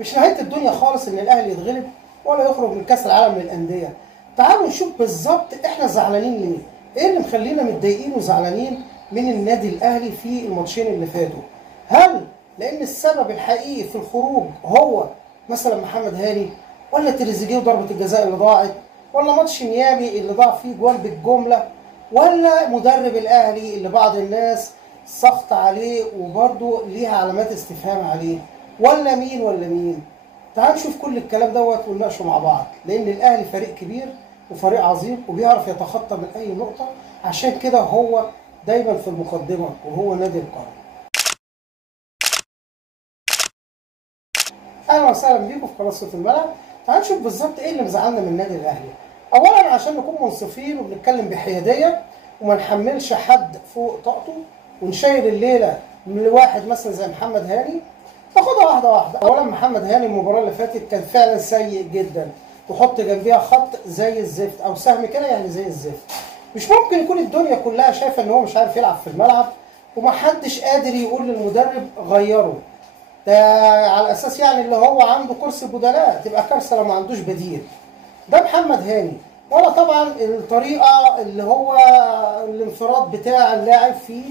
مش نهايه الدنيا خالص ان الاهلي يتغلب ولا يخرج من كاس العالم للانديه. تعالوا نشوف بالظبط احنا زعلانين ليه؟ ايه اللي مخلينا متضايقين وزعلانين من النادي الاهلي في الماتشين اللي فاتوا؟ هل لان السبب الحقيقي في الخروج هو مثلا محمد هاني، ولا تريزيجيه وضربه الجزاء اللي ضاعت، ولا ماتش ميامي اللي ضاع فيه جوان بالجمله، ولا مدرب الاهلي اللي بعض الناس سخط عليه وبرضه ليها علامات استفهام عليه، ولا مين؟ تعال نشوف كل الكلام دوت ونناقشه مع بعض، لان الاهلي فريق كبير وفريق عظيم وبيعرف يتخطى من اي نقطه، عشان كده هو دايما في المقدمه وهو نادي القرن. اهلا وسهلا بيكم في قناه صوت الملعب. تعال نشوف بالظبط ايه اللي مزعلنا من النادي الاهلي. اولا عشان نكون منصفين وبنتكلم بحياديه وما نحملش حد فوق طاقته ونشيل الليله من واحد مثلا زي محمد هاني. ناخدها واحده واحده. اولا محمد هاني المباراه اللي فاتت كان فعلا سيء جدا، وحط جنبيها خط زي الزفت او سهم كده يعني زي الزفت. مش ممكن يكون الدنيا كلها شايفه ان هو مش عارف يلعب في الملعب ومحدش قادر يقول للمدرب غيره. ده على اساس يعني اللي هو عنده كرسي بدلاء، تبقى كارثه لو ما عندوش بديل. ده محمد هاني. ولا طبعا الطريقه اللي هو الانفراد بتاع اللاعب فيه،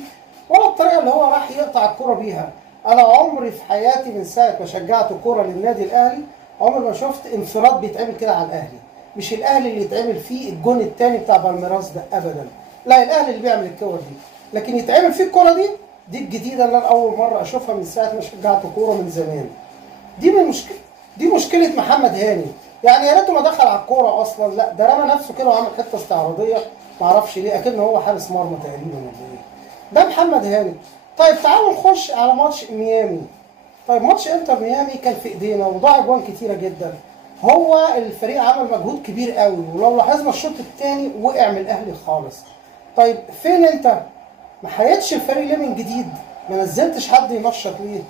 ولا الطريقه اللي هو راح يقطع الكره بيها. انا عمري في حياتي من ساعه ما شجعت كوره للنادي الاهلي عمري ما شفت انفراد بيتعمل كده على الاهلي. مش الاهلي اللي يتعمل فيه الجون الثاني بتاع بالميراس ده ابدا، لا الاهلي اللي بيعمل الكور دي. لكن يتعمل فيه الكوره دي الجديده اللي انا اول مره اشوفها من ساعه ما شجعت كوره من زمان. دي مشكله محمد هاني. يعني يا ريته ما دخل على الكوره اصلا، لا ده رمى نفسه كده وعمل حته استعراضيه ما اعرفش ليه، اكن هو حارس مرمى تقريبا ولا ايه. ده محمد هاني. طيب تعالوا نخش على ماتش ميامي. طيب ماتش انتر ميامي كان في ايدينا وضاع اجوان كتيره جدا. هو الفريق عمل مجهود كبير قوي، ولو لاحظنا الشوط الثاني وقع من الاهلي خالص. طيب فين انت؟ ما حيتش الفريق ليه من جديد؟ ما نزلتش حد ينشط ليه؟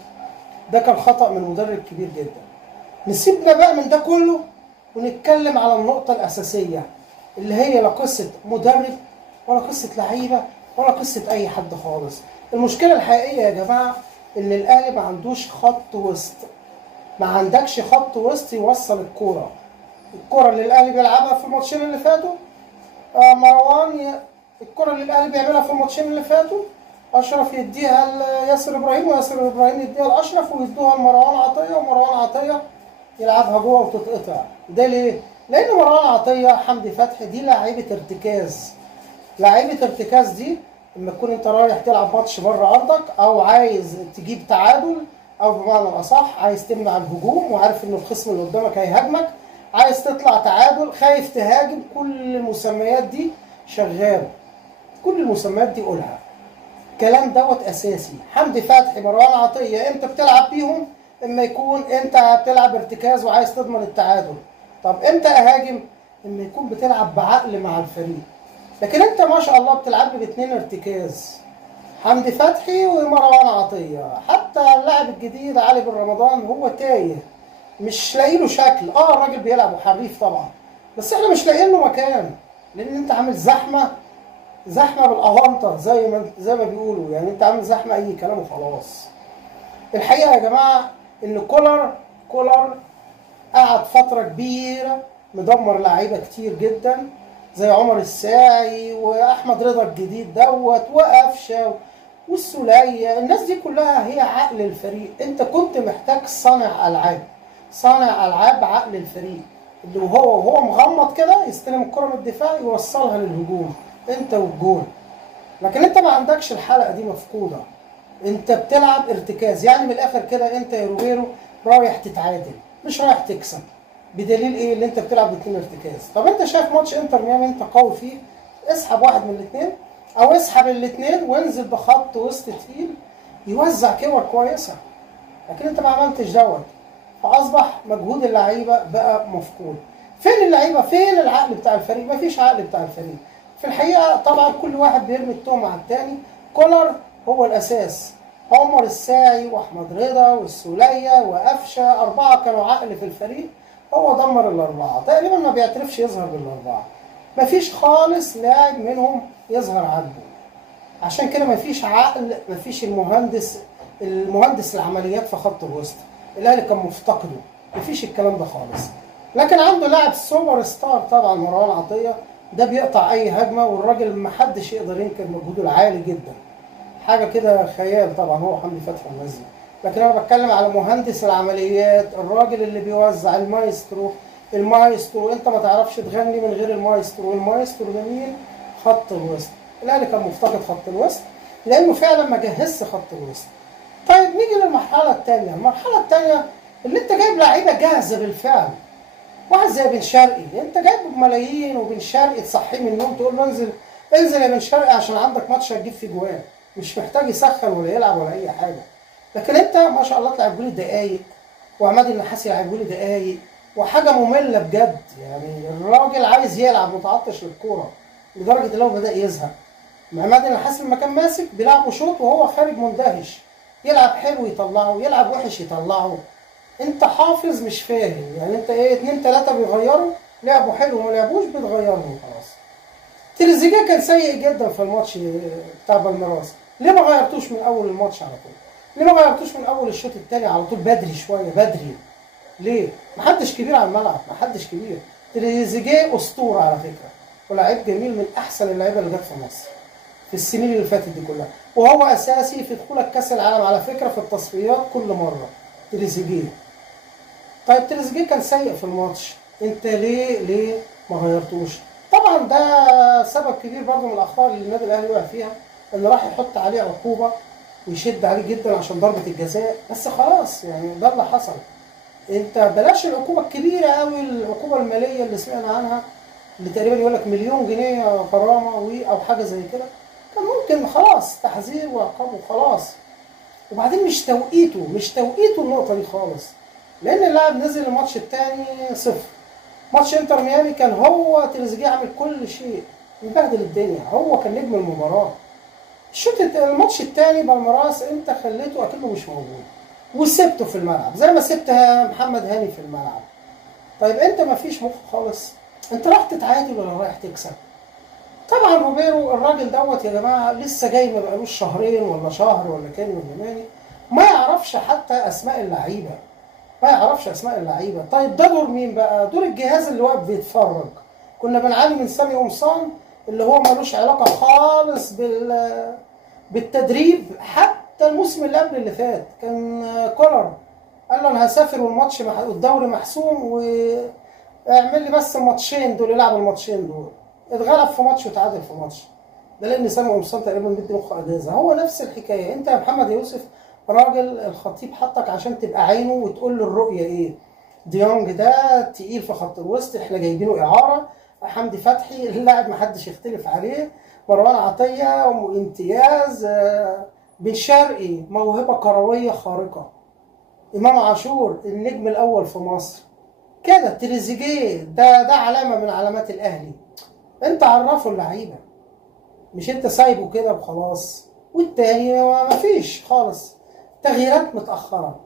ده كان خطأ من مدرب كبير جدا. نسيبنا بقى من ده كله ونتكلم على النقطة الأساسية اللي هي لا قصة مدرب ولا قصة لعيبة ولا قصة أي حد خالص. المشكلة الحقيقية يا جماعة إن الأهلي ما عندوش خط وسط. ما عندكش خط وسط يوصل الكورة. الكورة اللي الأهلي بيلعبها في الماتشين اللي فاتوا مروان، الكرة اللي الاهلي بيعملها في الماتشين اللي فاتوا اشرف يديها لياسر ابراهيم، وياسر ابراهيم يديها لاشرف، ويدوها لمروان عطيه، ومروان عطيه يلعبها جوه وتتقطع. ده ليه؟ لان مروان عطيه حمدي فتحي دي لعيبه ارتكاز. لعيبه ارتكاز دي لما تكون انت رايح تلعب ماتش بره ارضك او عايز تجيب تعادل، او بمعنى الاصح عايز تمنع الهجوم وعارف ان الخصم اللي قدامك هيهاجمك، عايز تطلع تعادل، خايف تهاجم، كل المسميات دي شغال. كل المسميات دي قولها. الكلام دوت اساسي. حمدي فتحي مروان عطيه انت بتلعب بيهم اما يكون انت بتلعب ارتكاز وعايز تضمن التعادل. طب امتى اهاجم؟ اما يكون بتلعب بعقل مع الفريق. لكن انت ما شاء الله بتلعب بالاثنين ارتكاز، حمدي فتحي ومروان عطيه. حتى اللاعب الجديد علي بن رمضان هو تايه، مش لاقي له شكل. الراجل بيلعب وحريف طبعا، بس احنا مش لاقيين له مكان، لان انت عامل زحمه بالاونطه زي ما بيقولوا. يعني انت عامل زحمه اي كلام وخلاص. الحقيقه يا جماعه ان كولر قعد فتره كبيره مدمر لعيبه كتير جدا زي عمر الساعي واحمد رضا الجديد دوت وقفشه والسوليه. الناس دي كلها هي عقل الفريق. انت كنت محتاج صانع العاب عقل الفريق، اللي وهو مغمض كده يستلم الكره من الدفاع يوصلها للهجوم انت والجول. لكن انت ما عندكش الحلقه دي، مفقوده. انت بتلعب ارتكاز. يعني من الاخر كده انت يا روبيرو رايح تتعادل مش رايح تكسب. بدليل ايه؟ اللي انت بتلعب باتنين ارتكاز. طب انت شايف ماتش انتر ميامي انت قوي فيه، اسحب واحد من الاثنين او اسحب الاثنين وانزل بخط وسط تقيل يوزع كور كويسه. لكن انت ما عملتش دوت، فاصبح مجهود اللعيبه بقى مفقود. فين اللعيبه؟ فين العقل بتاع الفريق؟ مفيش عقل بتاع الفريق. في الحقيقه طبعا كل واحد بيرمي التهمه على الثاني. كولر هو الاساس. عمر الساعي واحمد رضا والسوليه وقفشه 4 كانوا عقل في الفريق. هو دمر ال4 تقريبا، ما بيعترفش يظهر بال4. مفيش خالص لاعب منهم يظهر عاجبه. عشان كده مفيش عقل، مفيش المهندس العمليات في خط الوسط. الاهلي كان مفتقده، مفيش الكلام ده خالص. لكن عنده لاعب سوبر ستار طبعا مروان عطيه، ده بيقطع اي هجمه، والراجل محدش يقدر ينكر مجهوده العالي جدا، حاجه كده خيال طبعا هو حمدي فتحي والناس دي. لكن انا بتكلم على مهندس العمليات، الراجل اللي بيوزع، المايسترو. المايسترو انت ما تعرفش تغني من غير المايسترو، المايسترو ده مين؟ خط الوسط. الاهلي كان مفتقد خط الوسط لانه فعلا ما جهزش خط الوسط. طيب نيجي للمرحله الثانيه، المرحله الثانيه اللي انت جايب لعيبه جاهزه بالفعل. واحد زي بن شرقي، انت جايب بملايين، وبن شرقي تصحيه من النوم تقول له انزل انزل يا بن شرقي عشان عندك ماتش هتجيب فيه جوان، مش محتاج يسخن ولا يلعب ولا اي حاجه. لكن انت ما شاء الله تلعب لي دقايق، وعماد النحاس يلعب لي دقايق، وحاجه ممله بجد. يعني الراجل عايز يلعب متعطش للكوره لدرجه ان هو بدا يزهق. عماد النحاس لما كان ماسك بيلعبوا شوط وهو خارج مندهش، يلعب حلو يطلعه، يلعب وحش يطلعه. انت حافظ مش فاهم، يعني انت ايه، 2 3 بيغيروا، لعبوا حلو وما لعبوش بتغيرهم خلاص. تريزيجيه كان سيء جدا في الماتش بتاع بالميراس، ليه ما غيرتوش من اول الماتش على طول؟ ليه ما غيرتوش من اول الشوط الثاني على طول بدري شويه بدري؟ ليه؟ محدش كبير على الملعب، محدش كبير. تريزيجيه اسطوره على فكره، ولاعيب جميل من احسن اللعيبه اللي جت في مصر في السنين اللي فاتت دي كلها، وهو اساسي في دخولك كاس العالم على فكره في التصفيات كل مره تريزيجيه. طيب تريزيجيه كان سيء في الماتش، انت ليه ما غيرتوش؟ طبعا ده سبب كبير برضه من الاخطاء اللي النادي الاهلي وقع فيها، ان راح يحط عليه عقوبه ويشد عليه جدا عشان ضربه الجزاء، بس خلاص يعني ده اللي حصل. انت بلاش العقوبه الكبيره قوي، العقوبه الماليه اللي سمعنا عنها اللي تقريبا يقول لك مليون جنيه غرامه او حاجه زي كده، كان ممكن خلاص تحذير وعقاب وخلاص. وبعدين مش توقيته النقطه دي خالص، لان اللاعب نزل الماتش الثاني صفر. ماتش انتر ميامي كان هو تريزيجيه عامل كل شيء، مبهدل الدنيا، هو كان نجم المباراه. الماتش الثاني بالميراس انت خليته اكنه مش موجود، وسبته في الملعب زي ما سبت محمد هاني في الملعب. طيب انت ما فيش مخ خالص، انت رايح تتعادل ولا رايح تكسب؟ طبعا روبيرو الراجل دوت يا جماعه لسه جاي ما بقالوش شهرين ولا شهر ولا كان ولا ماني، ما يعرفش حتى اسماء اللعيبه، ما يعرفش اسماء اللعيبه. طيب ده دور مين بقى؟ دور الجهاز اللي واقف بيتفرج. كنا بنعاني من سامي قمصان اللي هو ملوش علاقه خالص بالتدريب. حتى الموسم اللي قبل اللي فات كان كولر قال له انا هسافر والماتش والدوري محسوم، واعمل لي بس الماتشين دول، يلعب الماتشين دول. اتغلب في ماتش وتعادل في ماتش، ده لان سامي قمصان تقريبا مدي مخه اجازه. هو نفس الحكايه، انت يا محمد يوسف راجل الخطيب حطك عشان تبقى عينه وتقول له الرؤيه ايه. ديونج ده تقيل في خط الوسط، احنا جايبينه اعاره. حمدي فتحي اللاعب محدش يختلف عليه. مروان عطيه امتياز. بن شرقي موهبه كرويه خارقه. امام عاشور النجم الاول في مصر. كده تريزيجيه ده علامه من علامات الاهلي. انت عرفه اللعيبه، مش انت سايبه كده وخلاص. والتاني مفيش خالص، تغييرات متاخره،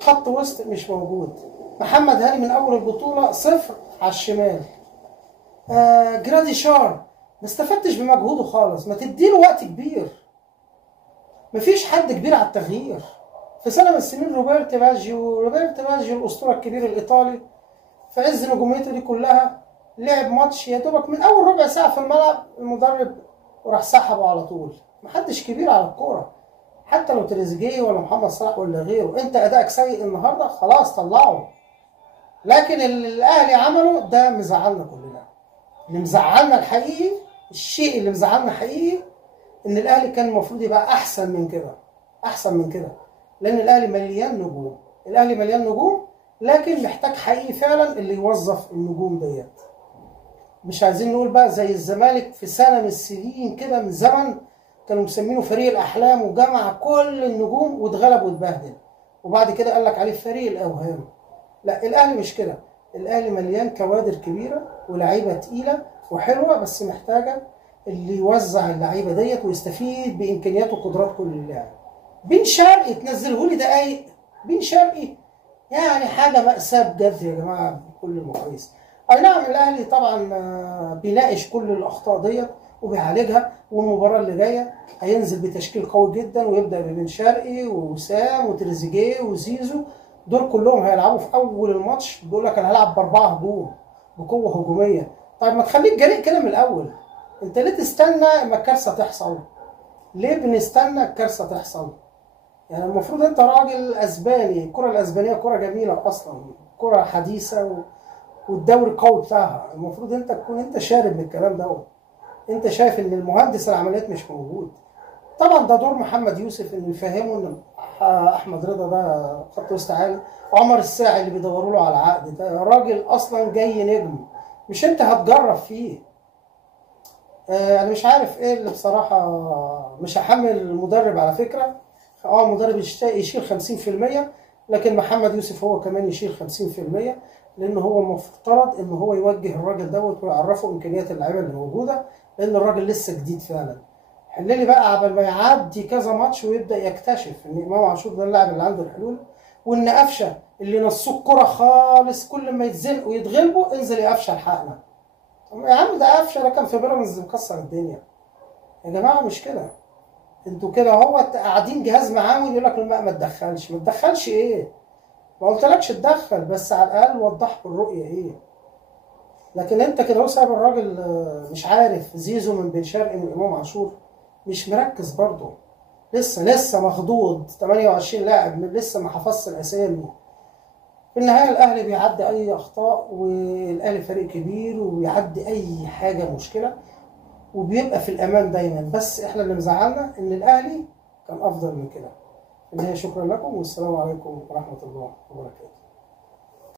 خط وسط مش موجود. محمد هاني من اول البطوله صفر على الشمال. جراديشار ما استفدتش بمجهوده خالص، ما تديله وقت كبير. مفيش حد كبير على التغيير. في سنه من السنين روبرتو باجيو الاسطوره الكبير الايطالي في عز نجوميته دي كلها لعب ماتش يا دوبك من اول ربع ساعه في الملعب المدرب وراح سحبه على طول. محدش كبير على الكوره، حتى لو تريزيجيه ولا محمد صلاح ولا غيره. انت ادائك سيء النهارده خلاص طلعه. لكن اللي الاهلي عمله ده مزعلنا كلنا. اللي مزعلنا الحقيقي، الشيء اللي مزعلنا حقيقي، ان الاهلي كان المفروض يبقى احسن من كده، احسن من كده. لان الاهلي مليان نجوم، الاهلي مليان نجوم، لكن محتاج حقيقي فعلا اللي يوظف النجوم ديت. مش عايزين نقول بقى زي الزمالك في سنه من السنين كده من زمن كانوا مسمينه فريق الاحلام وجمع كل النجوم واتغلب واتبهدل، وبعد كده قال لك عليه فريق الاوهام. لا الاهلي مش كده، الاهلي مليان كوادر كبيره ولاعيبه تقيله وحلوه، بس محتاجه اللي يوزع اللعيبه ديت ويستفيد بامكانيات وقدرات كل لاعب. بن شرقي تنزله لي دقايق، بن شرقي يعني حاجه مأساة بجد يا جماعه بكل المقاييس. اي نعم الاهلي طبعا بيناقش كل الاخطاء ديت وبيعالجها، والمباراه اللي جايه هينزل بتشكيل قوي جدا ويبدا ببن شرقي ووسام وتريزيجيه وزيزو دول كلهم هيلعبوا في اول الماتش بيقول لك انا هلعب ب4 هجوم بقوه هجوميه. طيب ما تخليك جريء كده من الاول. انت ليه تستنى اما الكارثه تحصل؟ ليه بنستنى الكارثه تحصل؟ يعني المفروض انت راجل اسباني، الكره الاسبانيه كره جميله اصلا، كره حديثه والدوري قوي بتاعها، المفروض انت تكون انت شارب من الكلام دوت. انت شايف ان المهندس العمليات مش موجود. طبعا ده دور محمد يوسف انه يفهمه ان احمد رضا ده خط وسط عالي، عمر الساعي اللي بيدوروا له على عقد ده راجل اصلا جاي نجم، مش انت هتجرب فيه. انا مش عارف ايه اللي بصراحه، مش هحمل المدرب على فكره. المدرب يشيل 50%، لكن محمد يوسف هو كمان يشيل 50%، لان هو مفترض ان هو يوجه الراجل دوت ويعرفه امكانيات اللعيبه اللي موجوده، لان الراجل لسه جديد فعلا. حللي بقى قبل ما يعدي كذا ماتش ويبدا يكتشف ان امام عاشور ده اللاعب اللي عنده الحلول، وان قفشه اللي نصوه الكوره خالص كل ما يتزنقوا ويتغلبوا انزل يا قفشه الحقنا. يا عم ده قفشه ده كان في بيراميدز مكسر الدنيا. يا جماعه مش كده. انتوا كده هو قاعدين جهاز معاون يقول لك لا ما تدخلش. ما تدخلش ايه؟ ما قلتلكش تدخل، بس على الاقل وضح له الرؤيه ايه. لكن انت كده هو سايب الراجل مش عارف زيزو من بن شرقي من امام عاشور، مش مركز برضه. لسه مخضوض 28 لاعب لسه ما حفظش الاسامي. في النهايه الاهلي بيعدي اي اخطاء، والاهلي فريق كبير وبيعدي اي حاجه مشكله وبيبقى في الامان دايما. بس احنا اللي مزعلنا ان الاهلي كان افضل من كده. في النهايه شكرا لكم والسلام عليكم ورحمه الله وبركاته.